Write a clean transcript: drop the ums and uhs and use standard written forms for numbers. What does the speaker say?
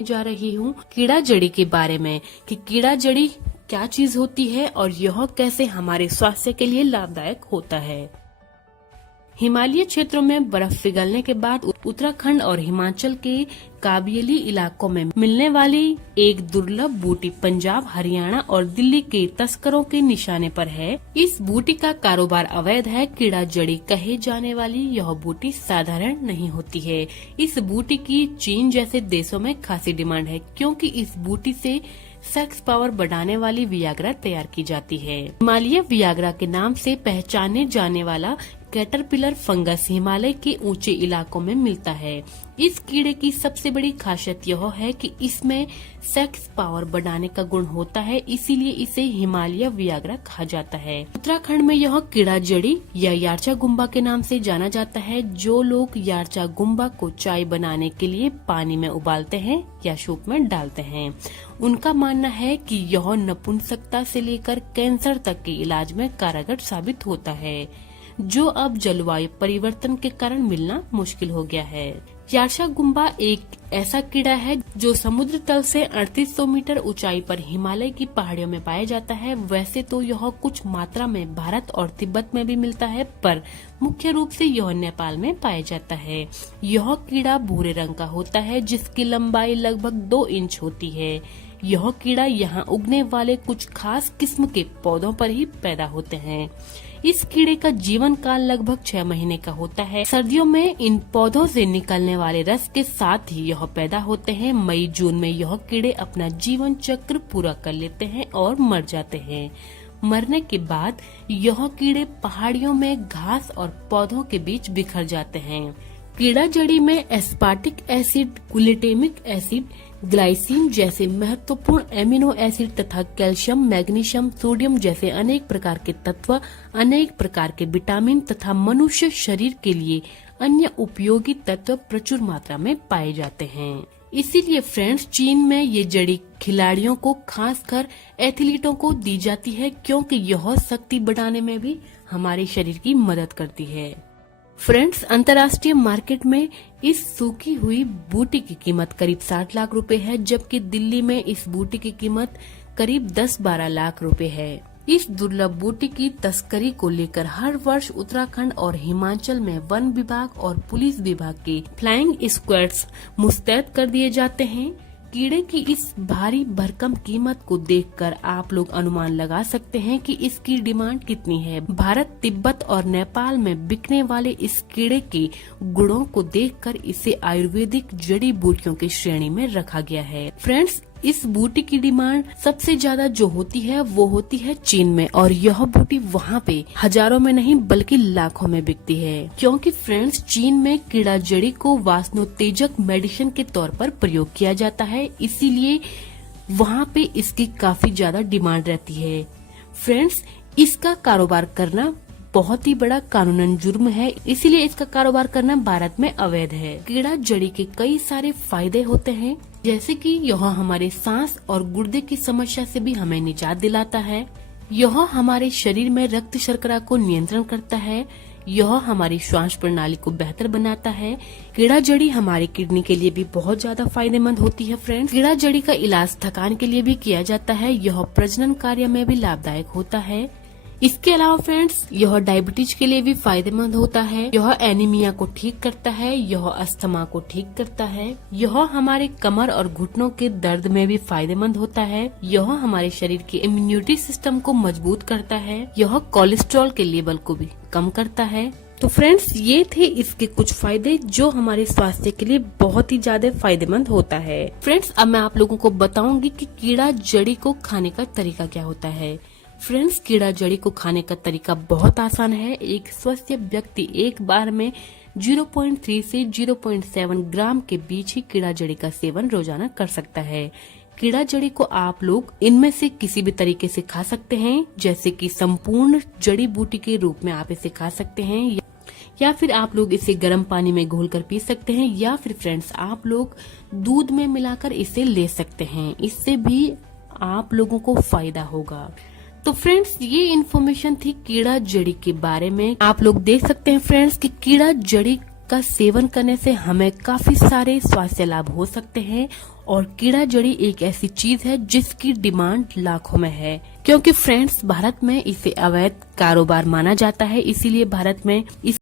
जा रही हूँ कीड़ा जड़ी के बारे में कि कीड़ा जड़ी क्या चीज होती है और यह कैसे हमारे स्वास्थ्य के लिए लाभदायक होता है। हिमालय क्षेत्रों में बर्फ पिघलने के बाद उत्तराखंड और हिमाचल के काबिली इलाकों में मिलने वाली एक दुर्लभ बूटी पंजाब, हरियाणा और दिल्ली के तस्करों के निशाने पर है। इस बूटी का कारोबार अवैध है। कीड़ा जड़ी कहे जाने वाली यह बूटी साधारण नहीं होती है। इस बूटी की चीन जैसे देशों में खासी डिमांड है, क्योंकि इस बूटी से सेक्स पावर बढ़ाने वाली वियाग्रा तैयार की जाती है। हिमालय वियाग्रा के नाम से पहचाने जाने वाला कैटरपिलर फंगस हिमालय के ऊंचे इलाकों में मिलता है। इस कीड़े की सबसे बड़ी खासियत यह है कि इसमें सेक्स पावर बढ़ाने का गुण होता है, इसीलिए इसे हिमालय वियाग्रा कहा जाता है। उत्तराखंड में यह कीड़ा जड़ी या यार्चा गुम्बा के नाम से जाना जाता है। जो लोग यार्चा गुम्बा को चाय बनाने के लिए पानी में उबालते हैं या सूप में डालते हैं, उनका मानना है कि यह नपुंसकता से लेकर कैंसर तक के इलाज में कारगर साबित होता है, जो अब जलवायु परिवर्तन के कारण मिलना मुश्किल हो गया है। यार्चा गुम्बा एक ऐसा कीड़ा है जो समुद्र तल से 3800 मीटर ऊंचाई पर हिमालय की पहाड़ियों में पाया जाता है। वैसे तो यह कुछ मात्रा में भारत और तिब्बत में भी मिलता है, पर मुख्य रूप से यह नेपाल में पाया जाता है। यह कीड़ा भूरे रंग का होता है, जिसकी लंबाई लगभग 2 इंच होती है। यह कीड़ा यहाँ उगने वाले कुछ खास किस्म के पौधों पर ही पैदा होते हैं। इस कीड़े का जीवन काल लगभग 6 महीने का होता है। सर्दियों में इन पौधों से निकलने वाले रस के साथ ही यह पैदा होते हैं। मई जून में यह कीड़े अपना जीवन चक्र पूरा कर लेते हैं और मर जाते हैं। मरने के बाद यह कीड़े पहाड़ियों में घास और पौधों के बीच बिखर जाते हैं। कीड़ा जड़ी में aspartic acid, glutamic acid, glycine जैसे महत्वपूर्ण एमिनो एसिड तथा कैल्शियम, मैग्नीशियम, सोडियम जैसे अनेक प्रकार के तत्व, अनेक प्रकार के विटामिन तथा मनुष्य शरीर के लिए अन्य उपयोगी तत्व प्रचुर मात्रा में पाए जाते हैं। इसीलिए फ्रेंड्स, चीन में ये जड़ी खिलाड़ियों को, खासकर एथलीटों को दी जाती है, क्योंकि यह शक्ति बढ़ाने में भी हमारे शरीर की मदद करती है। फ्रेंड्स, अंतर्राष्ट्रीय मार्केट में इस सूखी हुई बूटी की कीमत करीब 60 लाख रुपए है, जबकि दिल्ली में इस बूटी की कीमत करीब 10-12 लाख रुपए है। इस दुर्लभ बूटी की तस्करी को लेकर हर वर्ष उत्तराखंड और हिमाचल में वन विभाग और पुलिस विभाग के फ्लाइंग स्क्वाड्स मुस्तैद कर दिए जाते हैं। कीड़े की इस भारी भरकम कीमत को देखकर आप लोग अनुमान लगा सकते हैं कि इसकी डिमांड कितनी है। भारत, तिब्बत और नेपाल में बिकने वाले इस कीड़े के गुणों को देखकर इसे आयुर्वेदिक जड़ी बूटियों की श्रेणी में रखा गया है। फ्रेंड्स, इस बूटी की डिमांड सबसे ज्यादा जो होती है वो होती है चीन में, और यह बूटी वहाँ पे हजारों में नहीं बल्कि लाखों में बिकती है, क्योंकि फ्रेंड्स, चीन में कीड़ा जड़ी को वासनोत्तेजक मेडिसिन के तौर पर प्रयोग किया जाता है, इसीलिए वहाँ पे इसकी काफी ज्यादा डिमांड रहती है। फ्रेंड्स, इसका कारोबार करना बहुत ही बड़ा कानूनन जुर्म है, इसीलिए इसका कारोबार करना भारत में अवैध है। कीड़ा जड़ी के कई सारे फायदे होते हैं, जैसे कि यह हमारे सांस और गुर्दे की समस्या से भी हमें निजात दिलाता है। यह हमारे शरीर में रक्त शर्करा को नियंत्रण करता है। यह हमारी श्वास प्रणाली को बेहतर बनाता है। कीड़ा जड़ी हमारी किडनी के लिए भी बहुत ज्यादा फायदेमंद होती है। फ्रेंड्स, कीड़ा जड़ी का इलाज थकान के लिए भी किया जाता है। यह प्रजनन कार्य में भी लाभदायक होता है। इसके अलावा फ्रेंड्स, यह डायबिटीज के लिए भी फायदेमंद होता है। यह एनीमिया को ठीक करता है। यह अस्थमा को ठीक करता है। यह हमारे कमर और घुटनों के दर्द में भी फायदेमंद होता है। यह हमारे शरीर के इम्यूनिटी सिस्टम को मजबूत करता है। यह कोलेस्ट्रॉल के लेवल को भी कम करता है। तो फ्रेंड्स, ये थे इसके कुछ फायदे जो हमारे स्वास्थ्य के लिए बहुत ही ज्यादा फायदेमंद होता है। फ्रेंड्स, अब मैं आप लोगों को बताऊंगी कि कीड़ा जड़ी को खाने का तरीका क्या होता है। फ्रेंड्स, कीड़ा जड़ी को खाने का तरीका बहुत आसान है। एक स्वस्थ व्यक्ति एक बार में 0.3 से 0.7 ग्राम के बीच ही कीड़ा जड़ी का सेवन रोजाना कर सकता है। कीड़ा जड़ी को आप लोग इनमें से किसी भी तरीके से खा सकते हैं, जैसे कि संपूर्ण जड़ी बूटी के रूप में आप इसे खा सकते हैं, या फिर आप लोग इसे गर्म पानी में घोलकर पी सकते हैं, या फिर फ्रेंड्स आप लोग दूध में मिलाकर इसे ले सकते हैं। इससे भी आप लोगों को फायदा होगा। तो फ्रेंड्स, ये इन्फॉर्मेशन थी कीड़ा जड़ी के बारे में। आप लोग देख सकते हैं फ्रेंड्स कि कीड़ा जड़ी का सेवन करने से हमें काफी सारे स्वास्थ्य लाभ हो सकते हैं और कीड़ा जड़ी एक ऐसी चीज है जिसकी डिमांड लाखों में है, क्योंकि फ्रेंड्स भारत में इसे अवैध कारोबार माना जाता है, इसीलिए भारत में इस